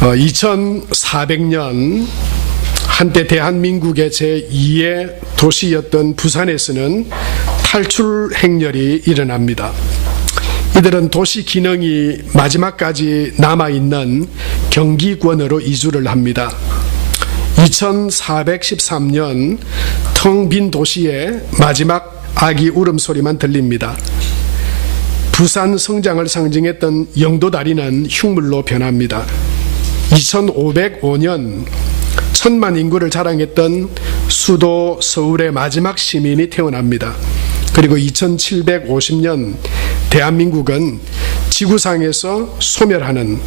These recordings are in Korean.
2400년 한때 대한민국의 제2의 도시였던 부산에서는 탈출 행렬이 일어납니다. 이들은 도시 기능이 마지막까지 남아있는 경기권으로 이주를 합니다. 2413년 텅 빈 도시에 마지막 아기 울음소리만 들립니다. 부산 성장을 상징했던 영도다리는 흉물로 변합니다. 2505년 1000만 인구를 자랑했던 수도 서울의 마지막 시민이 태어납니다. 그리고 2750년 대한민국은 지구상에서 소멸하는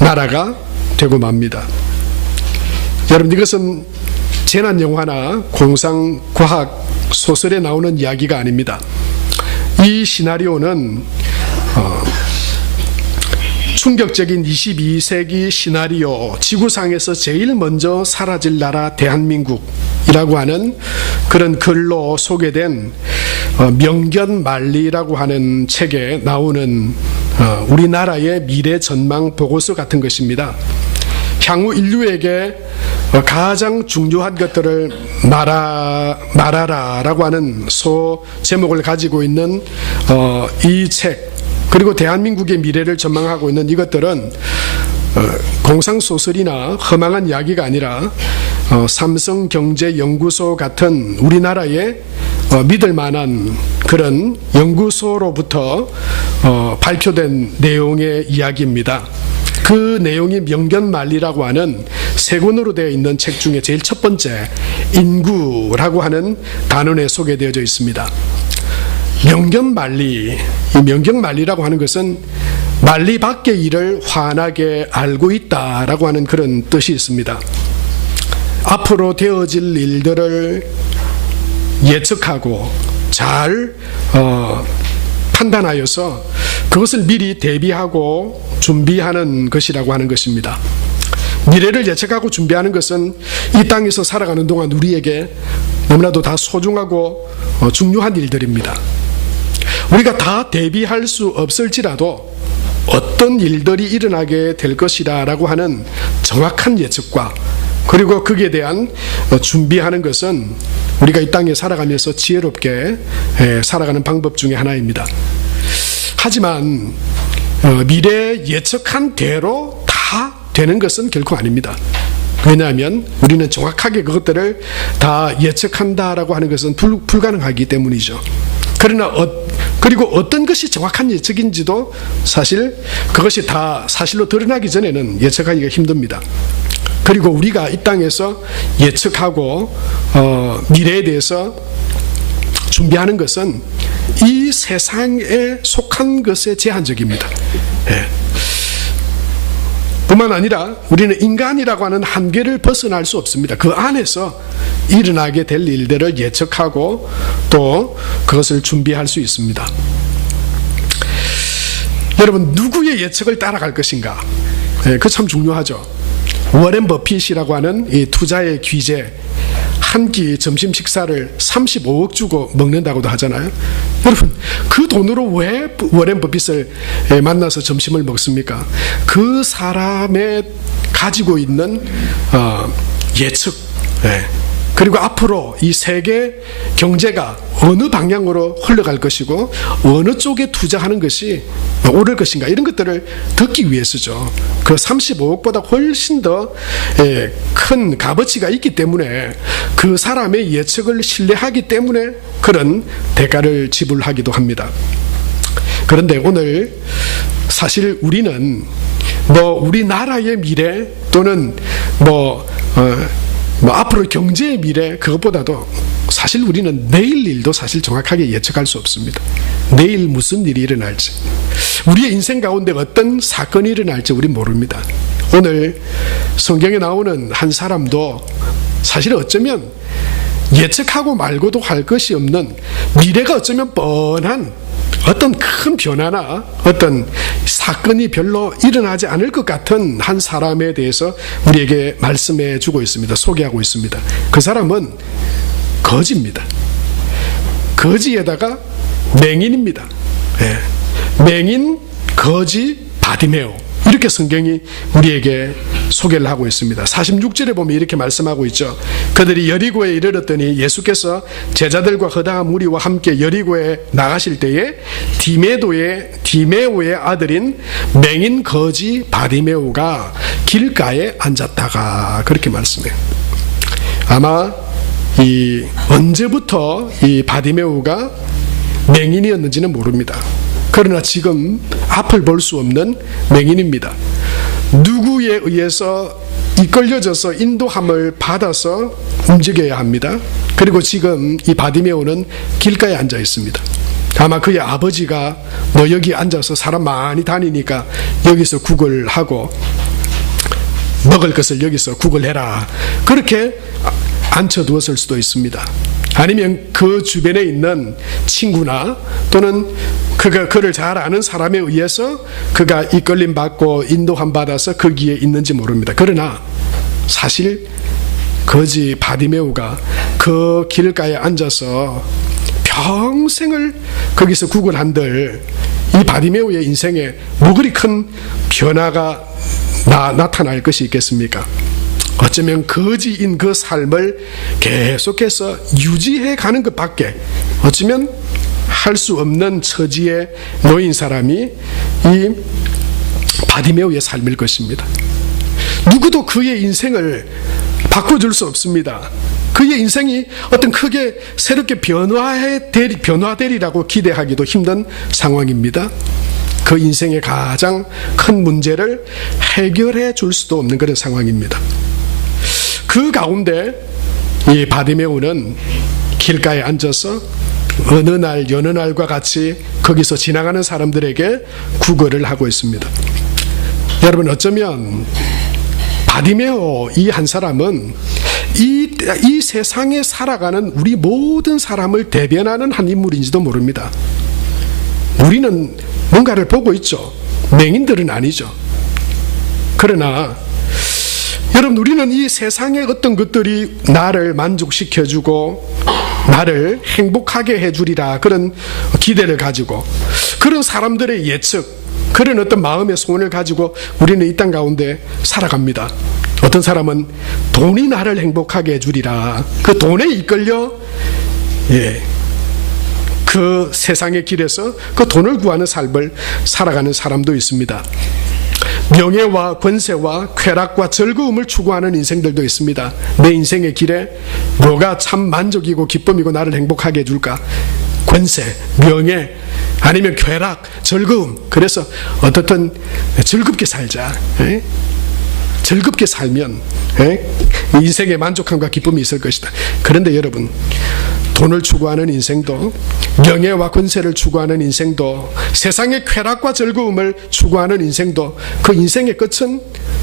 나라가 되고 맙니다. 여러분, 이것은 재난영화나 공상과학 소설에 나오는 이야기가 아닙니다. 이 시나리오는 충격적인 22세기 시나리오, 지구상에서 제일 먼저 사라질 나라 대한민국이라고 하는 그런 글로 소개된 명견만리라고 하는 책에 나오는 우리나라의 미래 전망 보고서 같은 것입니다. 향후 인류에게 가장 중요한 것들을 말하라라고 하는 제목을 가지고 있는 이 책, 그리고 대한민국의 미래를 전망하고 있는 이것들은 공상소설이나 허망한 이야기가 아니라 삼성경제연구소 같은 우리나라의 믿을 만한 그런 연구소로부터 발표된 내용의 이야기입니다. 그 내용이 명견만리라고 하는 세 권으로 되어 있는 책 중에 제일 첫 번째 인구라고 하는 단원에 소개되어져 있습니다. 명견만리, 이 명견만리라고 하는 것은 만리 밖의 일을 환하게 알고 있다라고 하는 그런 뜻이 있습니다. 앞으로 되어질 일들을 예측하고 잘 판단하여서 그것을 미리 대비하고 준비하는 것이라고 하는 것입니다. 미래를 예측하고 준비하는 것은 이 땅에서 살아가는 동안 우리에게 너무나도 다 소중하고 중요한 일들입니다. 우리가 다 대비할 수 없을지라도 어떤 일들이 일어나게 될 것이라고 하는 정확한 예측과 그리고 거기에 대한 준비하는 것은 우리가 이 땅에 살아가면서 지혜롭게 살아가는 방법 중에 하나입니다. 하지만 미래 예측한 대로 다 되는 것은 결코 아닙니다. 왜냐하면 우리는 정확하게 그것들을 다 예측한다라고 하는 것은 불가능하기 때문이죠. 그러나 그리고 어떤 것이 정확한 예측인지도 사실 그것이 다 사실로 드러나기 전에는 예측하기가 힘듭니다. 그리고 우리가 이 땅에서 예측하고 미래에 대해서 준비하는 것은 이 세상에 속한 것에 제한적입니다. 뿐만 아니라 우리는 인간이라고 하는 한계를 벗어날 수 없습니다. 그 안에서 일어나게 될 일들을 예측하고 또 그것을 준비할 수 있습니다. 여러분, 누구의 예측을 따라갈 것인가? 그거 참 중요하죠. 워렌 버핏이라고 하는 이 투자의 귀재, 한 끼 점심 식사를 35억 주고 먹는다고도 하잖아요. 여러분, 그 돈으로 왜 워렌 버핏을 만나서 점심을 먹습니까? 그 사람의 가지고 있는 예측, 그리고 앞으로 이 세계 경제가 어느 방향으로 흘러갈 것이고 어느 쪽에 투자하는 것이 옳을 것인가, 이런 것들을 듣기 위해서죠. 그 35억보다 훨씬 더 큰 값어치가 있기 때문에 그 사람의 예측을 신뢰하기 때문에 그런 대가를 지불하기도 합니다. 그런데 오늘 사실 우리는 우리나라의 미래 또는 앞으로 경제의 미래, 그것보다도 사실 우리는 내일 일도 사실 정확하게 예측할 수 없습니다. 내일 무슨 일이 일어날지, 우리의 인생 가운데 어떤 사건이 일어날지 우리 모릅니다. 오늘 성경에 나오는 한 사람도 사실 어쩌면 예측하고 말고도 할 것이 없는, 미래가 어쩌면 뻔한 어떤 큰 변화나 어떤 사건이 별로 일어나지 않을 것 같은 한 사람에 대해서 우리에게 말씀해 주고 있습니다. 소개하고 있습니다. 그 사람은 거지입니다. 거지에다가 맹인입니다. 맹인, 거지, 바디메오. 이렇게 성경이 우리에게 소개를 하고 있습니다. 46절에 보면 이렇게 말씀하고 있죠. 그들이 여리고에 이르렀더니 예수께서 제자들과 허다한 무리와 함께 여리고에 나가실 때에 디메오의 아들인 맹인 거지 바디메오가 길가에 앉았다가 그렇게 말씀해요. 아마 언제부터 이 바디메오가 맹인이었는지는 모릅니다. 그러나 지금 앞을 볼 수 없는 맹인입니다. 누구에 의해서 이끌려져서 인도함을 받아서 움직여야 합니다. 그리고 지금 이 바디메오는 길가에 앉아 있습니다. 아마 그의 아버지가 너 여기 앉아서 사람 많이 다니니까 여기서 구걸하고 먹을 것을 여기서 구걸해라, 그렇게 앉혀두었을 수도 있습니다. 아니면 그 주변에 있는 친구나 또는 그를 잘 아는 사람에 의해서 그가 이끌림 받고 인도함 받아서 거기에 있는지 모릅니다. 그러나 사실 거지 바디메오가 그 길가에 앉아서 평생을 거기서 구걸한들 이 바디메오의 인생에 뭐 그리 큰 변화가 나타날 것이 있겠습니까? 어쩌면 거지인 그 삶을 계속해서 유지해 가는 것밖에 어쩌면 할 수 없는 처지에 놓인 사람이 이 바디메오의 삶일 것입니다. 누구도 그의 인생을 바꿔줄 수 없습니다. 그의 인생이 어떤 크게 새롭게 변화되리라고 기대하기도 힘든 상황입니다. 그 인생의 가장 큰 문제를 해결해 줄 수도 없는 그런 상황입니다. 그 가운데 이 바디메오는 길가에 앉아서 어느 날 여느 날과 같이 거기서 지나가는 사람들에게 구걸을 하고 있습니다. 여러분, 어쩌면 바디메오 이 한 사람은 이 세상에 살아가는 우리 모든 사람을 대변하는 한 인물인지도 모릅니다. 우리는 뭔가를 보고 있죠. 맹인들은 아니죠. 그러나 여러분, 우리는 이 세상의 어떤 것들이 나를 만족시켜주고 나를 행복하게 해주리라 그런 기대를 가지고 그런 사람들의 예측, 그런 어떤 마음의 소원을 가지고 우리는 이 땅 가운데 살아갑니다. 어떤 사람은 돈이 나를 행복하게 해주리라, 그 돈에 이끌려 그 세상의 길에서 그 돈을 구하는 삶을 살아가는 사람도 있습니다. 명예와 권세와 쾌락과 즐거움을 추구하는 인생들도 있습니다. 내 인생의 길에 뭐가 참 만족이고 기쁨이고 나를 행복하게 해줄까? 권세, 명예, 아니면 쾌락, 즐거움. 그래서 어떻든 즐겁게 살자. 즐겁게 살면 인생에 만족함과 기쁨이 있을 것이다. 그런데 여러분, 돈을 추구하는 인생도, 명예와 권세를 추구하는 인생도, 세상의 쾌락과 즐거움을 추구하는 인생도, 그 인생의 끝은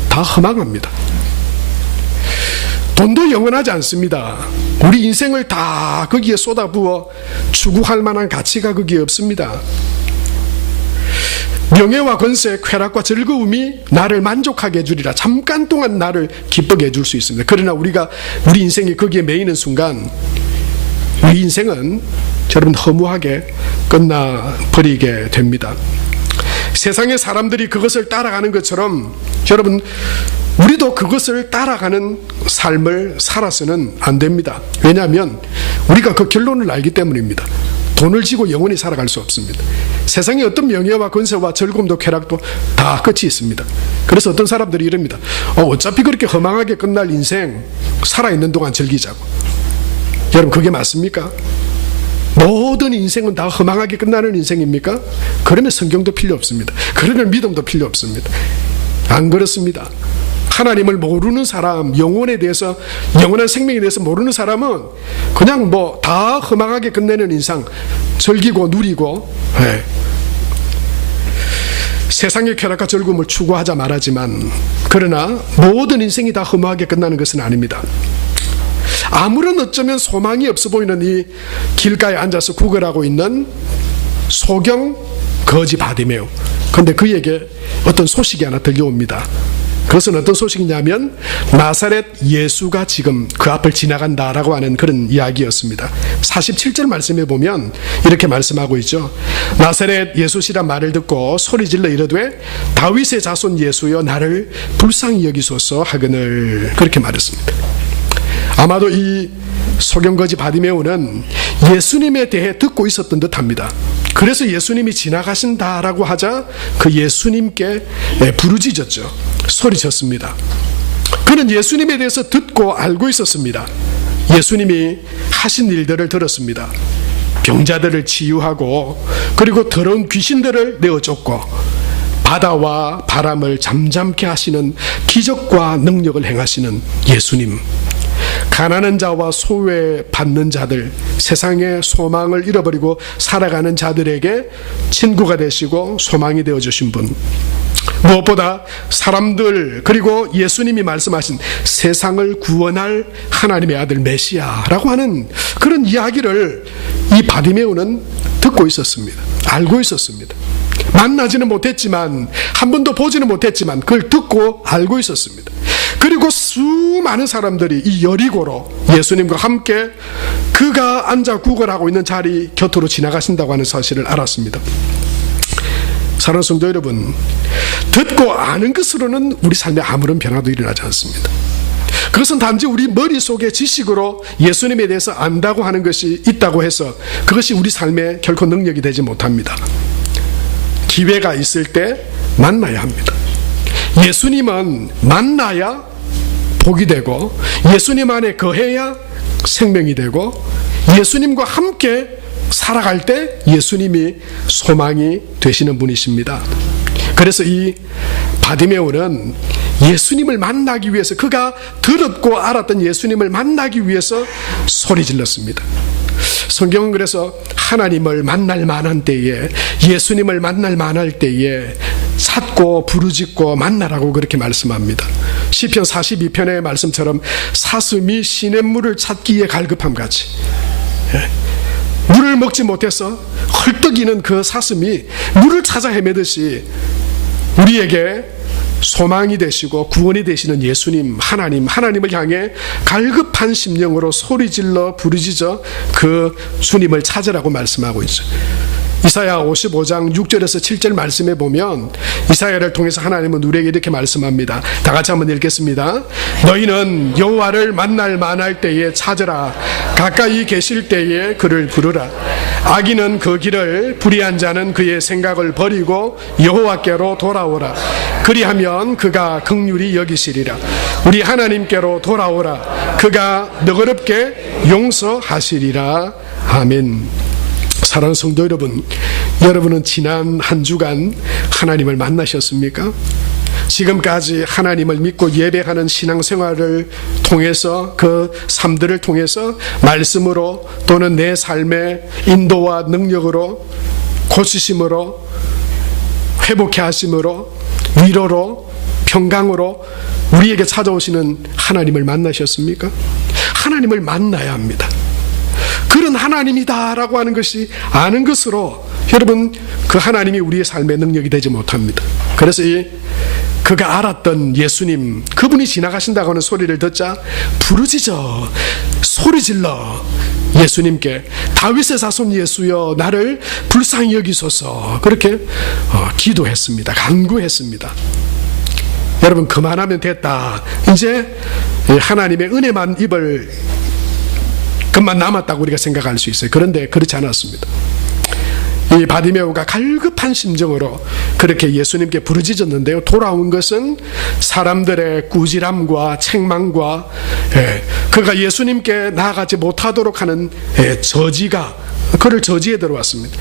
다 허망합니다. 돈도 영원하지 않습니다. 우리 인생을 다 거기에 쏟아부어 추구할 만한 가치가 거기에 없습니다. 명예와 권세, 쾌락과 즐거움이 나를 만족하게 해주리라, 잠깐 동안 나를 기쁘게 해줄 수 있습니다. 그러나 우리 인생이 거기에 매이는 순간 우리 인생은 여러분 허무하게 끝나버리게 됩니다. 세상의 사람들이 그것을 따라가는 것처럼 여러분, 우리도 그것을 따라가는 삶을 살아서는 안 됩니다. 왜냐하면 우리가 그 결론을 알기 때문입니다. 돈을 지고 영원히 살아갈 수 없습니다. 세상에 어떤 명예와 권세와 즐거움도 쾌락도 다 끝이 있습니다. 그래서 어떤 사람들이 이럽니다. 어차피 그렇게 허망하게 끝날 인생 살아있는 동안 즐기자고. 여러분, 그게 맞습니까? 모든 인생은 다 허망하게 끝나는 인생입니까? 그러면 성경도 필요 없습니다. 그러면 믿음도 필요 없습니다. 안 그렇습니다. 하나님을 모르는 사람, 영혼에 대해서, 영원한 생명에 대해서 모르는 사람은 그냥 다 허망하게 끝내는 인상, 즐기고 누리고 세상의 쾌락과 즐거움을 추구하자 말하지만, 그러나 모든 인생이 다 허무하게 끝나는 것은 아닙니다. 아무런 어쩌면 소망이 없어 보이는 이 길가에 앉아서 구걸하고 있는 소경 거지 바디메오, 그런데 그에게 어떤 소식이 하나 들려옵니다. 그것은 어떤 소식이냐면 나사렛 예수가 지금 그 앞을 지나간다라고 하는 그런 이야기였습니다. 47절 말씀에 보면 이렇게 말씀하고 있죠. 나사렛 예수시란 말을 듣고 소리질러 이르되 다윗의 자손 예수여 나를 불쌍히 여기소서 하거늘, 그렇게 말했습니다. 아마도 이 소경거지 바디메오는 예수님에 대해 듣고 있었던 듯합니다. 그래서 예수님이 지나가신다라고 하자 그 예수님께 부르짖었죠. 소리쳤습니다. 그는 예수님에 대해서 듣고 알고 있었습니다. 예수님이 하신 일들을 들었습니다. 병자들을 치유하고, 그리고 더러운 귀신들을 내어쫓고, 바다와 바람을 잠잠케 하시는 기적과 능력을 행하시는 예수님, 가난한 자와 소외받는 자들, 세상의 소망을 잃어버리고 살아가는 자들에게 친구가 되시고 소망이 되어주신 분, 무엇보다 사람들, 그리고 예수님이 말씀하신 세상을 구원할 하나님의 아들 메시아라고 하는 그런 이야기를 이 바디메오는 듣고 있었습니다. 알고 있었습니다. 만나지는 못했지만, 한 번도 보지는 못했지만 그걸 듣고 알고 있었습니다. 그리고 수많은 사람들이 이 여리고로 예수님과 함께 그가 앉아 구걸하고 있는 자리 곁으로 지나가신다고 하는 사실을 알았습니다. 사랑하는 성도 여러분, 듣고 아는 것으로는 우리 삶에 아무런 변화도 일어나지 않습니다. 그것은 단지 우리 머릿속에 지식으로 예수님에 대해서 안다고 하는 것이 있다고 해서 그것이 우리 삶에 결코 능력이 되지 못합니다. 기회가 있을 때 만나야 합니다. 예수님은 만나야 복이 되고, 예수님 안에 거해야 생명이 되고, 예수님과 함께 살아갈 때 예수님이 소망이 되시는 분이십니다. 그래서 이 바디메오는 예수님을 만나기 위해서, 그가 들었고 알았던 예수님을 만나기 위해서 소리 질렀습니다. 성경은 그래서 하나님을 만날 만한 때에, 예수님을 만날 만할 때에 찾고 부르짖고 만나라고 그렇게 말씀합니다. 시편 42편의 말씀처럼 사슴이 시냇물을 찾기에 갈급함같이, 물을 먹지 못해서 헐떡이는 그 사슴이 물을 찾아 헤매듯이 우리에게 소망이 되시고 구원이 되시는 예수님, 하나님을 향해 갈급한 심령으로 소리질러 부르짖어 그 주님을 찾으라고 말씀하고 있죠. 이사야 55장 6절에서 7절 말씀에 보면 이사야를 통해서 하나님은 우리에게 이렇게 말씀합니다. 다 같이 한번 읽겠습니다. 너희는 여호와를 만날 만할 때에 찾으라. 가까이 계실 때에 그를 부르라. 악인은 그 길을, 불의한 자는 그의 생각을 버리고 여호와께로 돌아오라. 그리하면 그가 긍휼히 여기시리라. 우리 하나님께로 돌아오라. 그가 너그럽게 용서하시리라. 아멘. 사랑하는 성도 여러분, 여러분은 지난 한 주간 하나님을 만나셨습니까? 지금까지 하나님을 믿고 예배하는 신앙생활을 통해서, 그 삶들을 통해서 말씀으로 또는 내 삶의 인도와 능력으로, 고치심으로, 회복케 하심으로, 위로로, 평강으로 우리에게 찾아오시는 하나님을 만나셨습니까? 하나님을 만나야 합니다. 그런 하나님이다라고 하는 것이 아는 것으로 여러분, 그 하나님이 우리의 삶의 능력이 되지 못합니다. 그래서 그가 알았던 예수님, 그분이 지나가신다고 하는 소리를 듣자 부르짖어 소리질러 예수님께 다윗의 자손 예수여 나를 불쌍히 여기소서, 그렇게 기도했습니다. 간구했습니다. 여러분, 그만하면 됐다, 이제 하나님의 은혜만 입을 것만 남았다고 우리가 생각할 수 있어요. 그런데 그렇지 않았습니다. 이 바디메오가 갈급한 심정으로 그렇게 예수님께 부르짖었는데요, 돌아온 것은 사람들의 꾸지람과 책망과 그가 예수님께 나아가지 못하도록 하는 저지가 그를 저지해 들어왔습니다.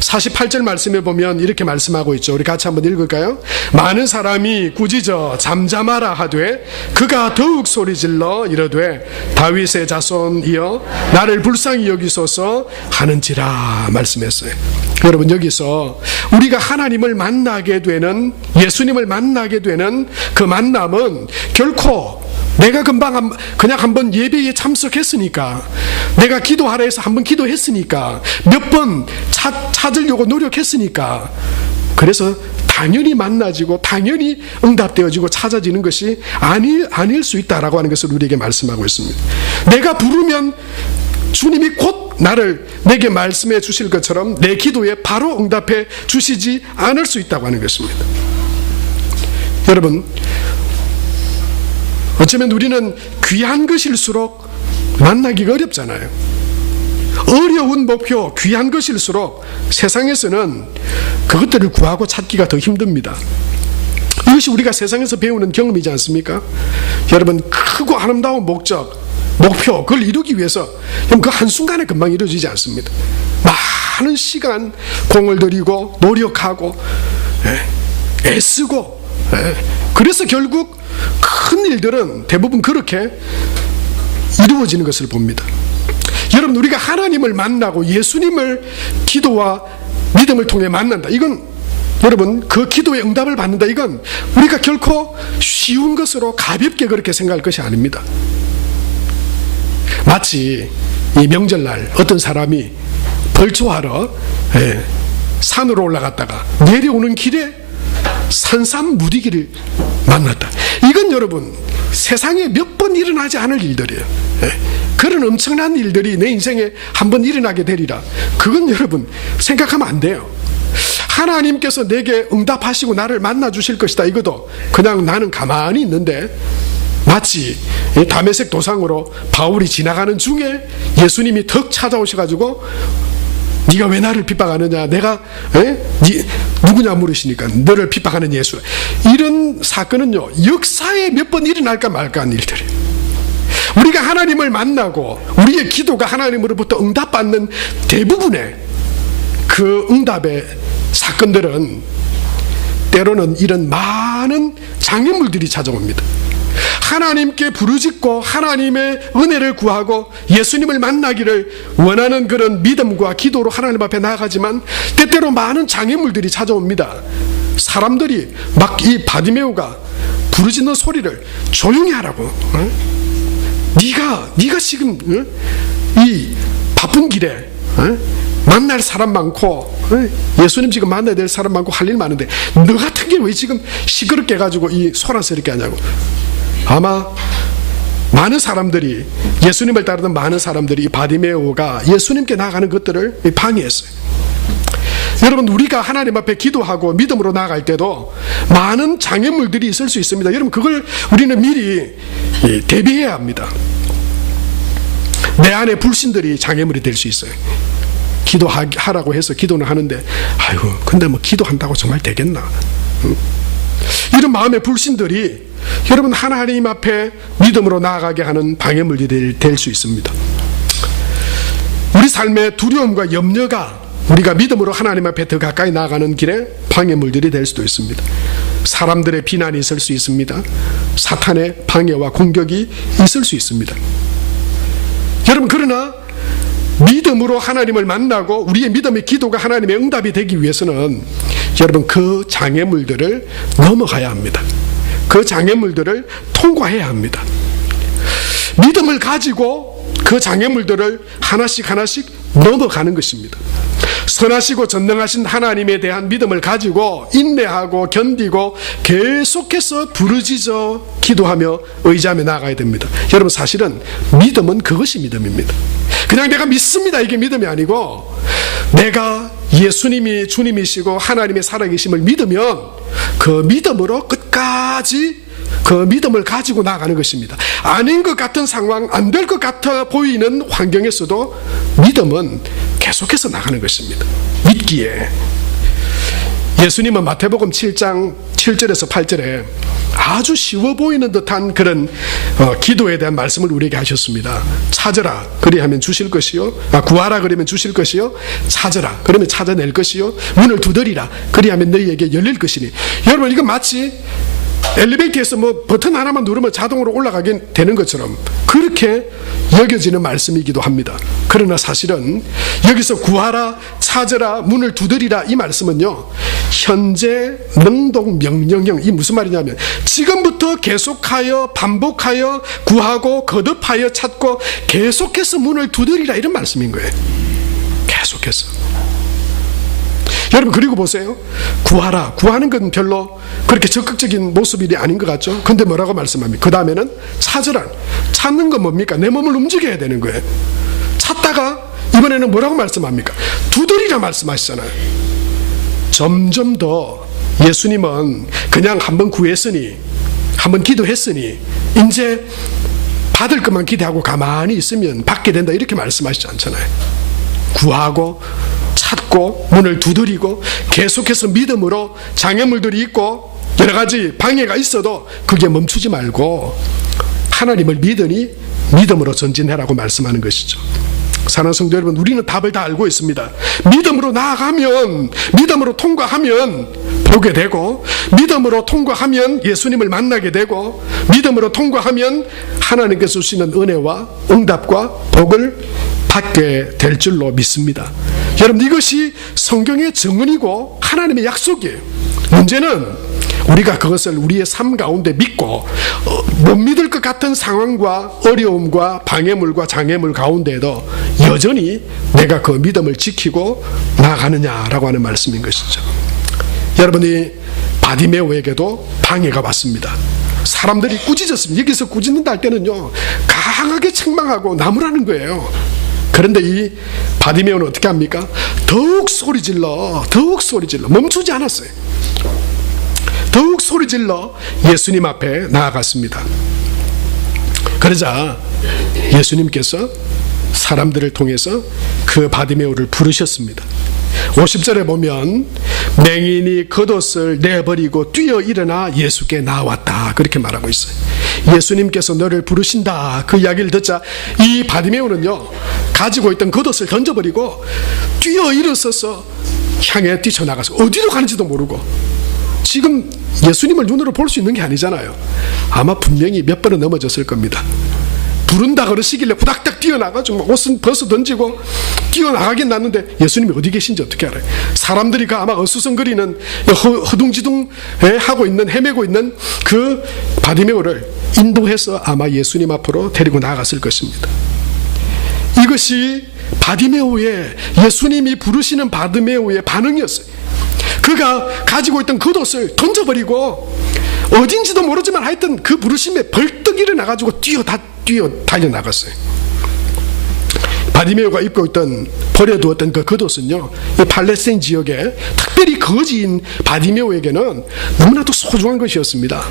48절 말씀에 보면 이렇게 말씀하고 있죠. 우리 같이 한번 읽을까요? 많은 사람이 꾸짖어 잠잠하라 하되 그가 더욱 소리질러 이르되 다윗의 자손이여 나를 불쌍히 여기소서 하는지라 말씀했어요. 여러분, 여기서 우리가 하나님을 만나게 되는, 예수님을 만나게 되는 그 만남은 결코 내가 금방 그냥 한번 예배에 참석했으니까, 내가 기도하라 해서 한번 기도했으니까, 몇 번 찾으려고 노력했으니까, 그래서 당연히 만나지고 당연히 응답되어지고 찾아지는 것이 아닐 수 있다라고 하는 것을 우리에게 말씀하고 있습니다. 내가 부르면 주님이 곧 내게 말씀해 주실 것처럼 내 기도에 바로 응답해 주시지 않을 수 있다고 하는 것입니다. 여러분, 어쩌면 우리는 귀한 것일수록 만나기가 어렵잖아요. 어려운 목표, 귀한 것일수록 세상에서는 그것들을 구하고 찾기가 더 힘듭니다. 이것이 우리가 세상에서 배우는 경험이지 않습니까? 여러분, 크고 아름다운 목표, 그걸 이루기 위해서 그 한순간에 금방 이루어지지 않습니다. 많은 시간, 공을 들이고 노력하고 애쓰고, 그래서 결국 큰 일들은 대부분 그렇게 이루어지는 것을 봅니다. 여러분, 우리가 하나님을 만나고 예수님을 기도와 믿음을 통해 만난다, 이건 여러분 그 기도의 응답을 받는다, 이건 우리가 결코 쉬운 것으로 가볍게 그렇게 생각할 것이 아닙니다. 마치 이 명절날 어떤 사람이 벌초하러 산으로 올라갔다가 내려오는 길에 산삼무디기를 만났다. 이건 여러분 세상에 몇 번 일어나지 않을 일들이에요. 그런 엄청난 일들이 내 인생에 한번 일어나게 되리라, 그건 여러분 생각하면 안 돼요. 하나님께서 내게 응답하시고 나를 만나 주실 것이다, 이것도 그냥 나는 가만히 있는데, 마치 다메섹 도상으로 바울이 지나가는 중에 예수님이 턱 찾아오셔가지고 네가 왜 나를 핍박하느냐, 내가 누구냐 물으시니까 너를 핍박하는 예수. 이런 사건은요 역사에 몇 번 일어날까 말까 한 일들이에요. 우리가 하나님을 만나고 우리의 기도가 하나님으로부터 응답받는 대부분의 그 응답의 사건들은 때로는 이런 많은 장애물들이 찾아옵니다. 하나님께 부르짖고 하나님의 은혜를 구하고 예수님을 만나기를 원하는 그런 믿음과 기도로 하나님 앞에 나아가지만 때때로 많은 장애물들이 찾아옵니다. 사람들이 막 이 바디메오가 부르짖는 소리를 조용히 하라고, 네가 지금 이 바쁜 길에 만날 사람 많고 예수님 지금 만나야 될 사람 많고 할 일 많은데 너 같은 게 왜 지금 시끄럽게 해가지고 이 소란스럽게 하냐고. 아마 많은 사람들이, 예수님을 따르던 많은 사람들이 이 바디메오가 예수님께 나아가는 것들을 방해했어요. 여러분, 우리가 하나님 앞에 기도하고 믿음으로 나아갈 때도 많은 장애물들이 있을 수 있습니다. 여러분, 그걸 우리는 미리 대비해야 합니다. 내 안에 불신들이 장애물이 될 수 있어요. 기도하라고 해서 기도는 하는데 아이고 근데 뭐 기도한다고 정말 되겠나, 이런 마음의 불신들이 여러분 하나님 앞에 믿음으로 나아가게 하는 방해물이 될 수 있습니다. 우리 삶의 두려움과 염려가 우리가 믿음으로 하나님 앞에 더 가까이 나아가는 길에 방해물들이 될 수도 있습니다. 사람들의 비난이 있을 수 있습니다. 사탄의 방해와 공격이 있을 수 있습니다. 여러분, 그러나 믿음으로 하나님을 만나고 우리의 믿음의 기도가 하나님의 응답이 되기 위해서는 여러분 그 장애물들을 넘어가야 합니다. 그 장애물들을 통과해야 합니다. 믿음을 가지고 그 장애물들을 하나씩 넘어가는 것입니다. 선하시고 전능하신 하나님에 대한 믿음을 가지고 인내하고 견디고 계속해서 부르짖어 기도하며 의지하며 나아가야 됩니다. 여러분, 사실은 믿음은 그것이 믿음입니다. 그냥 내가 믿습니다, 이게 믿음이 아니고 내가 예수님이 주님이시고 하나님의 살아계심을 믿으면 그 믿음으로 끝까지 그 믿음을 가지고 나아가는 것입니다. 아닌 것 같은 상황, 안 될 것 같아 보이는 환경에서도 믿음은 계속해서 나가는 것입니다. 믿기에. 예수님은 마태복음 7장 7절에서 8절에 아주 쉬워 보이는 듯한 그런 기도에 대한 말씀을 우리에게 하셨습니다. 찾으라 그리하면 주실 것이요, 구하라 그러면 주실 것이요, 찾으라 그러면 찾아낼 것이요, 문을 두드리라 그리하면 너희에게 열릴 것이니. 여러분, 이건 마치 엘리베이터에서 뭐 버튼 하나만 누르면 자동으로 올라가게 되는 것처럼 그렇게 여겨지는 말씀이기도 합니다. 그러나 사실은 여기서 구하라, 찾으라, 문을 두드리라 이 말씀은요 현재 능동 명령형, 이 무슨 말이냐면 지금부터 계속하여 반복하여 구하고 거듭하여 찾고 계속해서 문을 두드리라, 이런 말씀인 거예요. 계속해서. 여러분 그리고 보세요. 구하라. 구하는 건 별로 그렇게 적극적인 모습이 아닌 것 같죠. 근데 뭐라고 말씀합니까? 그 다음에는 찾으라. 찾는 건 뭡니까? 내 몸을 움직여야 되는 거예요. 찾다가 이번에는 뭐라고 말씀합니까? 두드리라 말씀하시잖아요. 점점 더 예수님은 그냥 한번 구했으니, 한번 기도했으니 이제 받을 것만 기대하고 가만히 있으면 받게 된다 이렇게 말씀하시지 않잖아요. 구하고 찾고 문을 두드리고 계속해서 믿음으로 장애물들이 있고 여러 가지 방해가 있어도 그게 멈추지 말고 하나님을 믿으니 믿음으로 전진해라고 말씀하는 것이죠. 사랑하는 성도 여러분, 우리는 답을 다 알고 있습니다. 믿음으로 나아가면, 믿음으로 통과하면 보게 되고, 믿음으로 통과하면 예수님을 만나게 되고, 믿음으로 통과하면 하나님께서 주시는 은혜와 응답과 복을 받게 될 줄로 믿습니다. 여러분, 이것이 성경의 증언이고 하나님의 약속이에요. 문제는 우리가 그것을 우리의 삶 가운데 믿고 못 믿을 것 같은 상황과 어려움과 방해물과 장애물 가운데에도 여전히 내가 그 믿음을 지키고 나아가느냐라고 하는 말씀인 것이죠. 여러분이 바디메오에게도 방해가 왔습니다. 사람들이 꾸짖었습니다. 여기서 꾸짖는다 할 때는요, 강하게 책망하고 나무라는 거예요. 그런데 이 바디메오는 어떻게 합니까? 더욱 소리질러 멈추지 않았어요. 더욱 소리질러 예수님 앞에 나아갔습니다. 그러자 예수님께서 사람들을 통해서 그 바디메오를 부르셨습니다. 50절에 보면 맹인이 겉옷을 내버리고 뛰어 일어나 예수께 나왔다 그렇게 말하고 있어요. 예수님께서 너를 부르신다 그 이야기를 듣자 이 바디메오는요, 가지고 있던 겉옷을 던져버리고 뛰어 일어서서 향해 뛰쳐나가서 어디로 가는지도 모르고, 지금 예수님을 눈으로 볼 수 있는 게 아니잖아요. 아마 분명히 몇 번은 넘어졌을 겁니다. 부른다 그러시길래 후닥닥 뛰어나가지고 옷은 벗어 던지고 뛰어나가긴 났는데 예수님이 어디 계신지 어떻게 알아요? 사람들이 그 아마 어수선거리는 허둥지둥 하고 있는, 헤매고 있는 그 바디메오를 인도해서 아마 예수님 앞으로 데리고 나갔을 것입니다. 이것이 바디메오의, 예수님이 부르시는 바디메오의 반응이었어요. 그가 가지고 있던 겉옷을 던져버리고 어딘지도 모르지만 하여튼 그 부르심에 벌떡 일어나가지고 뛰어 달려나갔어요. 바디메오가 입고 있던, 버려두었던 그 겉옷은요, 이 팔레스타인 지역에 특별히 거지인 바디메오에게는 너무나도 소중한 것이었습니다.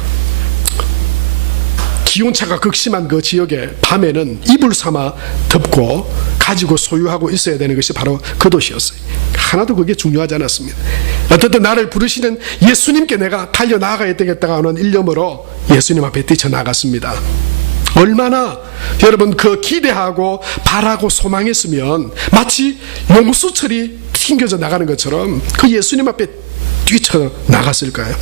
기온차가 극심한 그 지역에 밤에는 이불 삼아 덮고 가지고 소유하고 있어야 되는 것이 바로 겉옷이었어요. 하나도 그게 중요하지 않았습니다. 어쨌든 나를 부르시는 예수님께 내가 달려나가야 되겠다고 하는 일념으로 예수님 앞에 뛰쳐나갔습니다. 얼마나 여러분 그 기대하고 바라고 소망했으면 마치 용수철이 튕겨져 나가는 것처럼 그 예수님 앞에 뛰쳐나갔을까요?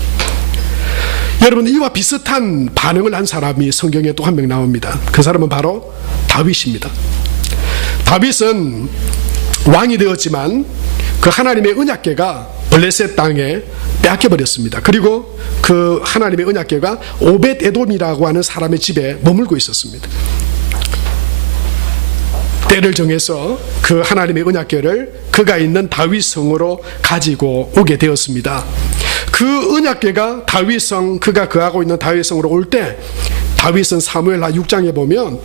여러분, 이와 비슷한 반응을 한 사람이 성경에 또 한 명 나옵니다. 그 사람은 바로 다윗입니다. 다윗은 왕이 되었지만 그 하나님의 언약궤가 블레셋 땅에 빼앗겨버렸습니다. 그리고 그 하나님의 언약궤가 오벳 에돔이라고 하는 사람의 집에 머물고 있었습니다. 때를 정해서 그 하나님의 언약궤를 그가 있는 다윗 성으로 가지고 오게 되었습니다. 그 언약궤가 다윗 성, 그가 거하고 있는 다윗 성으로 올 때 다윗은 사무엘하 6장에 보면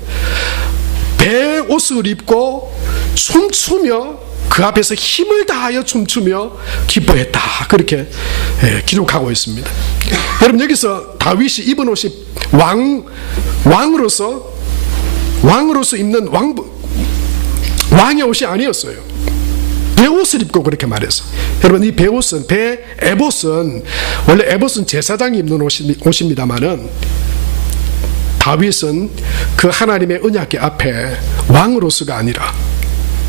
배 옷을 입고 춤추며 그 앞에서 힘을 다하여 춤추며 기뻐했다 그렇게 기록하고 있습니다. 여러분, 여기서 다윗이 입은 옷이 왕으로서 입는 왕의 옷이 아니었어요. 배옷을 입고 그렇게 말했어요. 여러분, 이 배옷은, 에봇은, 원래 에봇은 제사장이 입는 옷입니다만은 다윗은 그 하나님의 언약궤 앞에 왕으로서가 아니라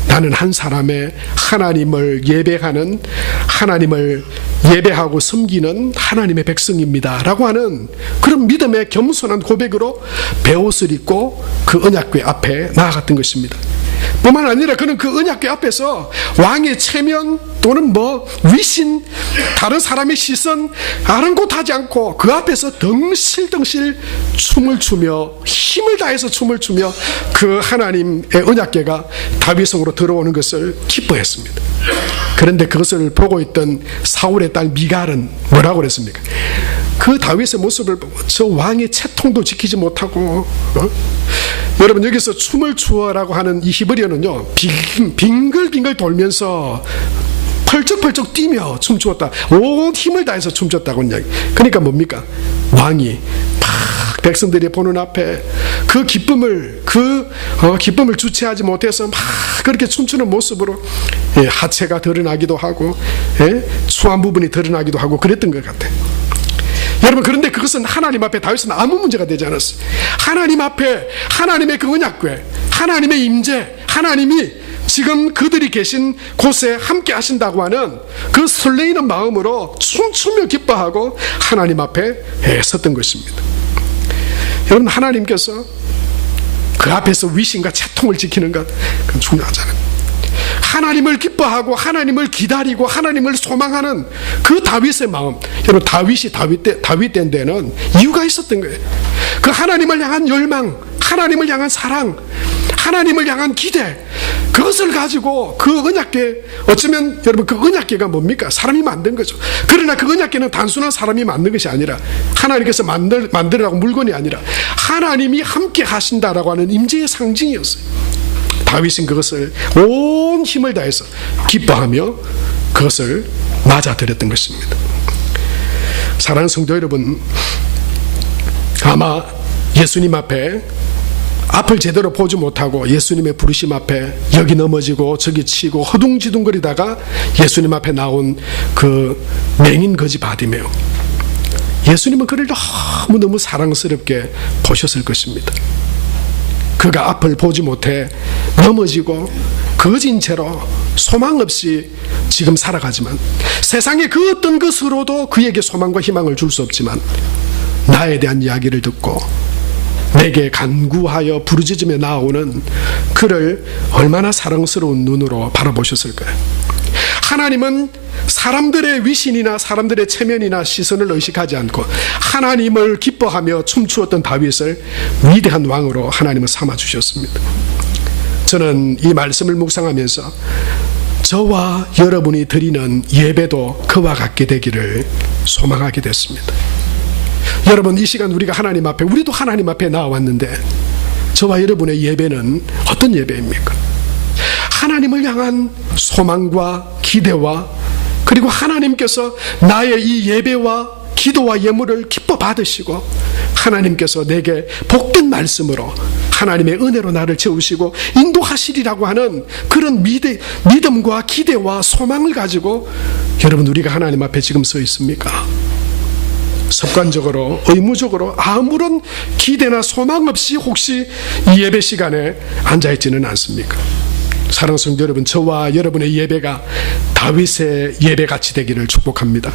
나는 한 사람의 하나님을 예배하는, 하나님을 예배하고 섬기는 하나님의 백성입니다 라고 하는 그런 믿음의 겸손한 고백으로 배옷을 입고 그 언약궤 앞에 나아갔던 것입니다. 뿐만 아니라 그는 그 언약궤 앞에서 왕의 체면 또는 위신, 다른 사람의 시선 아랑곳하지 않고 그 앞에서 덩실덩실 춤을 추며 힘을 다해서 춤을 추며 그 하나님의 언약궤가 다윗성으로 들어오는 것을 기뻐했습니다. 그런데 그것을 보고 있던 사울의 딸 미갈은 뭐라고 그랬습니까? 그 다윗의 모습을 보고 저 왕의 채통도 지키지 못하고 여러분 여기서 춤을 추어라고 하는 이 히브리어는요 빙글빙글 돌면서 펄쩍펄쩍 뛰며 춤추었다. 온 힘을 다해서 춤췄다고 이야기. 그러니까 뭡니까? 왕이 막 백성들이 보는 앞에 그 기쁨을 주체하지 못해서 막 그렇게 춤추는 모습으로 하체가 드러나기도 하고 수한 부분이 드러나기도 하고 그랬던 것 같아요. 여러분 그런데 그것은 하나님 앞에 다윗은 아무 문제가 되지 않았어요. 하나님 앞에 하나님의 그 언약궤, 하나님의 임재, 하나님이 지금 그들이 계신 곳에 함께 하신다고 하는 그 설레이는 마음으로 춤추며 기뻐하고 하나님 앞에 섰던 것입니다. 여러분 하나님께서 그 앞에서 위신과 채통을 지키는 것 그건 중요하잖아요. 하나님을 기뻐하고 하나님을 기다리고 하나님을 소망하는 그 다윗의 마음, 여러분 다윗이 다윗 된 데는 이유가 있었던 거예요. 그 하나님을 향한 열망, 하나님을 향한 사랑, 하나님을 향한 기대, 그것을 가지고 그 언약궤, 어쩌면 여러분 그 언약궤가 뭡니까? 사람이 만든 거죠. 그러나 그 언약궤는 단순한 사람이 만든 것이 아니라 하나님께서 만들으라고 물건이 아니라 하나님이 함께 하신다라고 하는 임재의 상징이었어요. 다윗은 그것을 온 힘을 다해서 기뻐하며 그것을 맞아들였던 것입니다. 사랑하는 성도 여러분, 아마 예수님 앞에 앞을 제대로 보지 못하고 예수님의 부르심 앞에 여기 넘어지고 저기 치고 허둥지둥거리다가 예수님 앞에 나온 그 맹인 거지 바디메오, 예수님은 그를 너무너무 사랑스럽게 보셨을 것입니다. 그가 앞을 보지 못해 넘어지고 거진 채로 소망 없이 지금 살아가지만 세상의 그 어떤 것으로도 그에게 소망과 희망을 줄 수 없지만 나에 대한 이야기를 듣고 내게 간구하여 부르짖으며 나오는 그를 얼마나 사랑스러운 눈으로 바라보셨을까요? 하나님은 사람들의 위신이나 사람들의 체면이나 시선을 의식하지 않고 하나님을 기뻐하며 춤추었던 다윗을 위대한 왕으로 하나님은 삼아주셨습니다. 저는 이 말씀을 묵상하면서 저와 여러분이 드리는 예배도 그와 같게 되기를 소망하게 됐습니다. 여러분 이 시간 우리가 하나님 앞에, 우리도 하나님 앞에 나왔는데 저와 여러분의 예배는 어떤 예배입니까? 하나님을 향한 소망과 기대와 그리고 하나님께서 나의 이 예배와 기도와 예물을 기뻐 받으시고 하나님께서 내게 복된 말씀으로 하나님의 은혜로 나를 채우시고 인도하시리라고 하는 그런 믿음과 기대와 소망을 가지고 여러분 우리가 하나님 앞에 지금 서 있습니까? 습관적으로 의무적으로 아무런 기대나 소망 없이 혹시 이 예배 시간에 앉아있지는 않습니까? 사랑하는 성도 여러분, 저와 여러분의 예배가 다윗의 예배같이 되기를 축복합니다.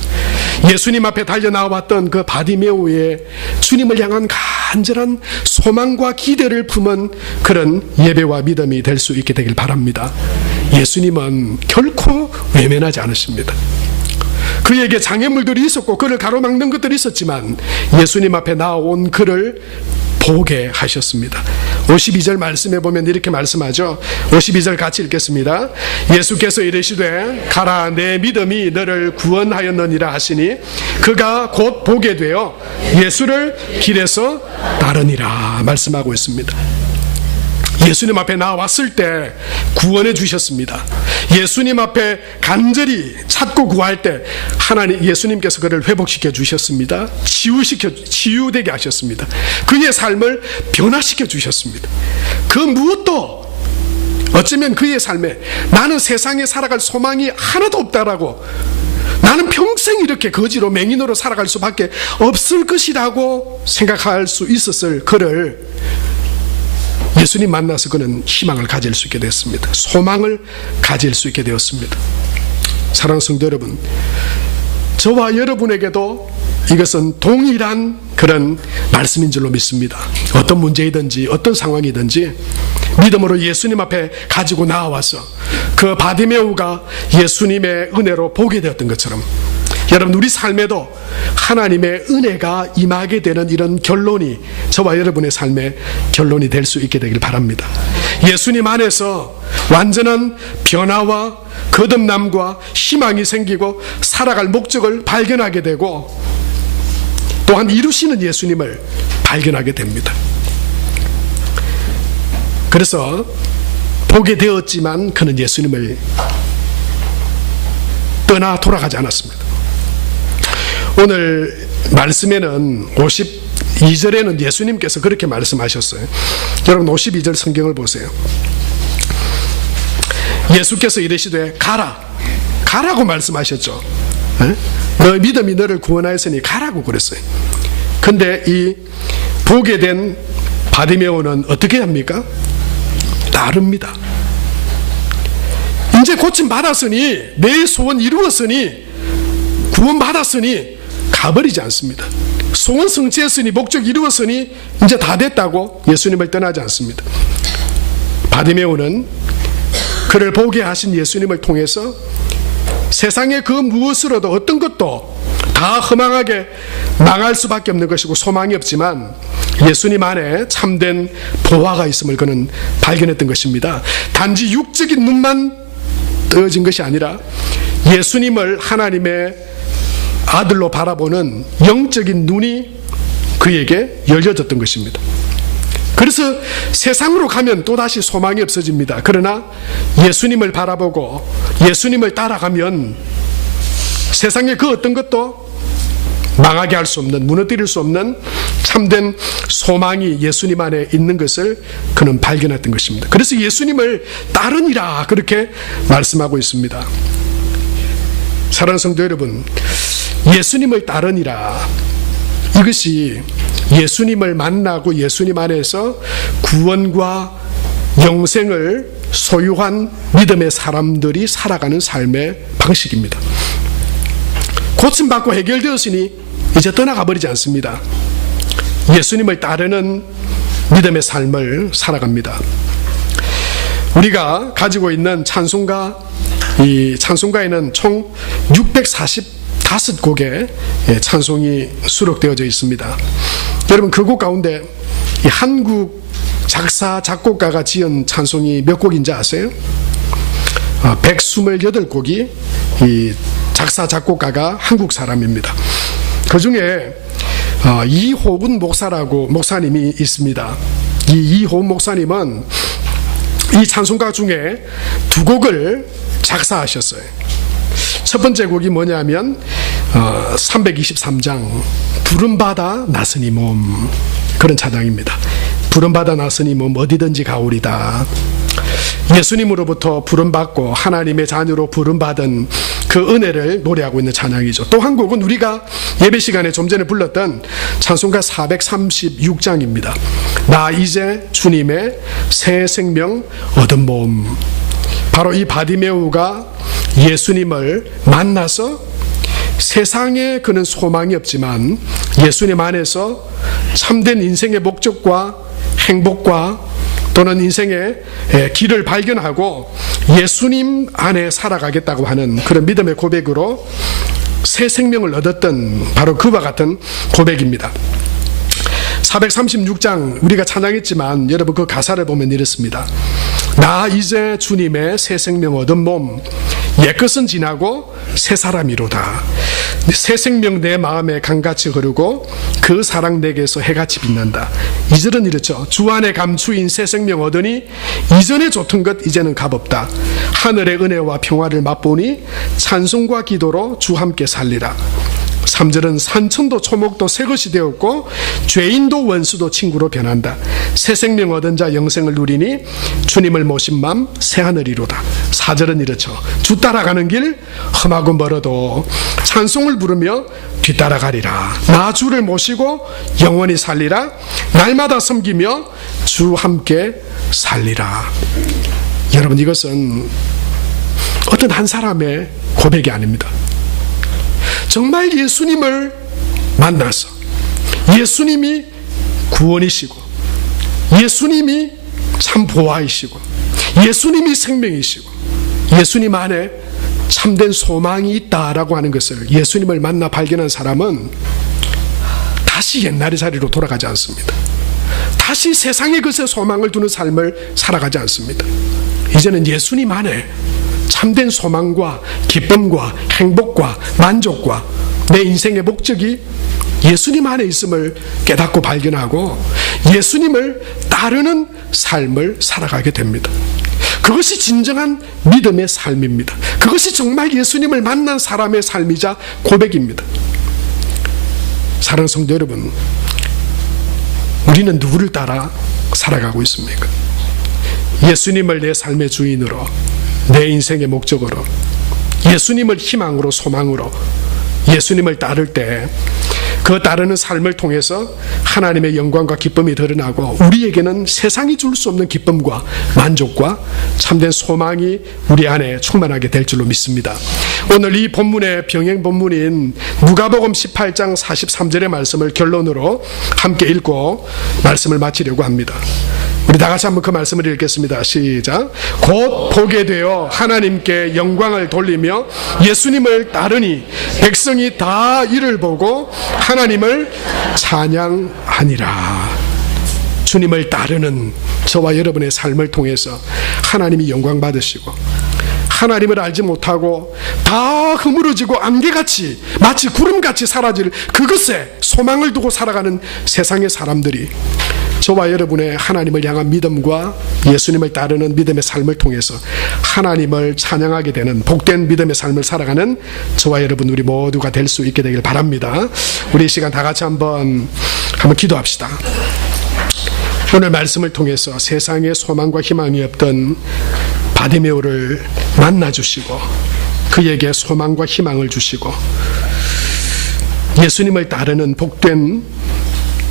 예수님 앞에 달려나왔던 그 바디메오의 주님을 향한 간절한 소망과 기대를 품은 그런 예배와 믿음이 될 수 있게 되길 바랍니다. 예수님은 결코 외면하지 않으십니다. 그에게 장애물들이 있었고 그를 가로막는 것들이 있었지만 예수님 앞에 나온 그를 보게 하셨습니다. 52절 말씀에 보면 이렇게 말씀하죠. 52절 같이 읽겠습니다. 예수께서 이르시되 가라, 내 믿음이 너를 구원하였느니라 하시니 그가 곧 보게 되어 예수를 길에서 따르니라 말씀하고 있습니다. 예수님 앞에 나왔을 때 구원해 주셨습니다. 예수님 앞에 간절히 찾고 구할 때 하나님, 예수님께서 그를 회복시켜 주셨습니다. 치유되게 하셨습니다. 그의 삶을 변화시켜 주셨습니다. 그 무엇도 어쩌면 그의 삶에 나는 세상에 살아갈 소망이 하나도 없다라고, 나는 평생 이렇게 거지로 맹인으로 살아갈 수밖에 없을 것이라고 생각할 수 있었을 그를 예수님 만나서 그는 희망을 가질 수 있게 됐습니다. 소망을 가질 수 있게 되었습니다. 사랑하는 성도 여러분, 저와 여러분에게도 이것은 동일한 그런 말씀인 줄로 믿습니다. 어떤 문제이든지 어떤 상황이든지 믿음으로 예수님 앞에 가지고 나와서 그 바디메오가 예수님의 은혜로 보게 되었던 것처럼 여러분 우리 삶에도 하나님의 은혜가 임하게 되는 이런 결론이 저와 여러분의 삶의 결론이 될 수 있게 되길 바랍니다. 예수님 안에서 완전한 변화와 거듭남과 희망이 생기고 살아갈 목적을 발견하게 되고 또한 이루시는 예수님을 발견하게 됩니다. 그래서 보게 되었지만 그는 예수님을 떠나 돌아가지 않았습니다. 오늘 말씀에는 52절에는 예수님께서 그렇게 말씀하셨어요. 여러분 52절 성경을 보세요. 예수께서 이르시되 가라고 말씀하셨죠. 너의 믿음이 너를 구원하였으니 가라고 그랬어요. 근데 이 보게 된 바디메오는 어떻게 합니까? 따릅니다. 이제 고침 받았으니 내 소원 이루었으니 구원 받았으니 가버리지 않습니다. 소원 성취했으니 목적 이루었으니 이제 다 됐다고 예수님을 떠나지 않습니다. 바디메오는 그를 보게 하신 예수님을 통해서 세상의 그 무엇으로도 어떤 것도 다 허망하게 망할 수밖에 없는 것이고 소망이 없지만 예수님 안에 참된 보화가 있음을 그는 발견했던 것입니다. 단지 육적인 눈만 뜨어진 것이 아니라 예수님을 하나님의 아들로 바라보는 영적인 눈이 그에게 열려졌던 것입니다. 그래서 세상으로 가면 또다시 소망이 없어집니다. 그러나 예수님을 바라보고 예수님을 따라가면 세상의 그 어떤 것도 망하게 할 수 없는, 무너뜨릴 수 없는 참된 소망이 예수님 안에 있는 것을 그는 발견했던 것입니다. 그래서 예수님을 따르니라 그렇게 말씀하고 있습니다. 사랑하는 성도 여러분, 예수님을 따르니라, 이것이 예수님을 만나고 예수님 안에서 구원과 영생을 소유한 믿음의 사람들이 살아가는 삶의 방식입니다. 고침받고 해결되었으니 이제 떠나가 버리지 않습니다. 예수님을 따르는 믿음의 삶을 살아갑니다. 우리가 가지고 있는 찬송가, 이 찬송가에는 총 645곡의 찬송이 수록되어져 있습니다. 여러분 그 곡 가운데 이 한국 작사 작곡가가 지은 찬송이 몇 곡인지 아세요? 128곡이 이 작사 작곡가가 한국 사람입니다. 그 중에 이호분 목사님이 있습니다. 이 이호분 목사님은 이 찬송가 중에 두 곡을 작사하셨어요. 첫 번째 곡이 뭐냐면 323장 부름받아 나서니 몸, 그런 찬양입니다. 부름받아 나서니 몸 어디든지 가오리다. 예수님으로부터 부름받고 하나님의 자녀로 부름받은 그 은혜를 노래하고 있는 찬양이죠. 또 한 곡은 우리가 예배 시간에 좀 전에 불렀던 찬송가 436장입니다. 나 이제 주님의 새 생명 얻은 몸. 바로 이 바디메오가 예수님을 만나서 세상에 그는 소망이 없지만 예수님 안에서 참된 인생의 목적과 행복과 또는 인생의 길을 발견하고 예수님 안에 살아가겠다고 하는 그런 믿음의 고백으로 새 생명을 얻었던 바로 그와 같은 고백입니다. 436장 우리가 찬양했지만 여러분 그 가사를 보면 이렇습니다. 나 이제 주님의 새 생명 얻은 몸, 옛것은 지나고 새 사람이로다. 새 생명 내 마음에 강같이 흐르고 그 사랑 내게서 해같이 빛난다. 2절은 이렇죠. 주 안에 감추인 새 생명 얻으니 이전에 좋던 것 이제는 값없다. 하늘의 은혜와 평화를 맛보니 찬송과 기도로 주 함께 살리라. 3절은 산천도 초목도 새것이 되었고 죄인도 원수도 친구로 변한다. 새 생명 얻은 자 영생을 누리니 주님을 모신 맘 새하늘이로다. 4절은 이렇죠. 주 따라가는 길 험하고 멀어도 찬송을 부르며 뒤따라가리라. 나 주를 모시고 영원히 살리라. 날마다 섬기며 주 함께 살리라. 여러분 이것은 어떤 한 사람의 고백이 아닙니다. 정말 예수님을 만나서 예수님이 구원이시고 예수님이 참 보화이시고 예수님이 생명이시고 예수님 안에 참된 소망이 있다라고 하는 것을 예수님을 만나 발견한 사람은 다시 옛날의 자리로 돌아가지 않습니다. 다시 세상의 것에 소망을 두는 삶을 살아가지 않습니다. 이제는 예수님 안에 참된 소망과 기쁨과 행복과 만족과 내 인생의 목적이 예수님 안에 있음을 깨닫고 발견하고 예수님을 따르는 삶을 살아가게 됩니다. 그것이 진정한 믿음의 삶입니다. 그것이 정말 예수님을 만난 사람의 삶이자 고백입니다. 사랑하는 성도 여러분, 우리는 누구를 따라 살아가고 있습니까? 예수님을 내 삶의 주인으로, 내 인생의 목적으로, 예수님을 희망으로, 소망으로, 예수님을 따를 때 그 따르는 삶을 통해서 하나님의 영광과 기쁨이 드러나고 우리에게는 세상이 줄 수 없는 기쁨과 만족과 참된 소망이 우리 안에 충만하게 될 줄로 믿습니다. 오늘 이 본문의 병행 본문인 누가복음 18장 43절의 말씀을 결론으로 함께 읽고 말씀을 마치려고 합니다. 우리 다 같이 한번 그 말씀을 읽겠습니다. 시작. 곧 보게 되어 하나님께 영광을 돌리며 예수님을 따르니 백성이 다 이를 보고 하나님을 찬양하니라. 주님을 따르는 저와 여러분의 삶을 통해서 하나님이 영광 받으시고, 하나님을 알지 못하고 다 흐물어지고 안개같이 마치 구름같이 사라질 그것에 소망을 두고 살아가는 세상의 사람들이 저와 여러분의 하나님을 향한 믿음과 예수님을 따르는 믿음의 삶을 통해서 하나님을 찬양하게 되는 복된 믿음의 삶을 살아가는 저와 여러분 우리 모두가 될 수 있게 되길 바랍니다. 우리 이 시간 다 같이 한번 기도합시다. 오늘 말씀을 통해서 세상에 소망과 희망이 없던 바디메오를 만나주시고 그에게 소망과 희망을 주시고 예수님을 따르는 복된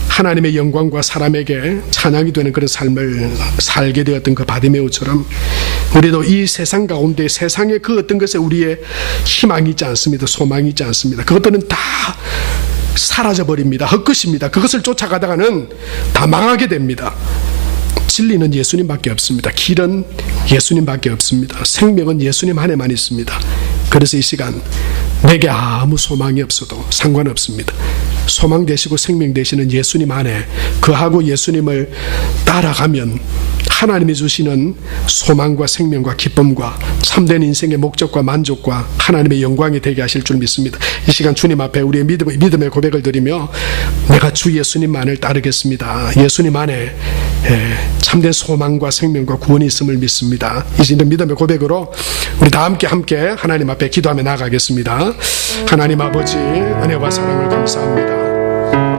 하나님의 영광과 사람에게 찬양이 되는 그런 삶을 살게 되었던 그 바디메오처럼 우리도 이 세상 가운데 세상의 그 어떤 것에 우리의 희망이 있지 않습니다. 소망이 있지 않습니다. 그것들은 다 사라져버립니다. 헛것입니다. 그것을 쫓아가다가는 다 망하게 됩니다. 진리는 예수님밖에 없습니다. 길은 예수님밖에 없습니다. 생명은 예수님 안에만 있습니다. 그래서 이 시간 내게 아무 소망이 없어도 상관없습니다. 소망 되시고 생명 되시는 예수님 안에 그하고 예수님을 따라가면 하나님이 주시는 소망과 생명과 기쁨과 참된 인생의 목적과 만족과 하나님의 영광이 되게 하실 줄 믿습니다. 이 시간 주님 앞에 우리의 믿음의 고백을 드리며 내가 주 예수님만을 따르겠습니다. 예수님 안에 참된 소망과 생명과 구원이 있음을 믿습니다. 이 시간 믿음의 고백으로 우리 다 함께 하나님 앞에 기도하며 나아가겠습니다. 하나님 아버지 은혜와 사랑을 감사합니다.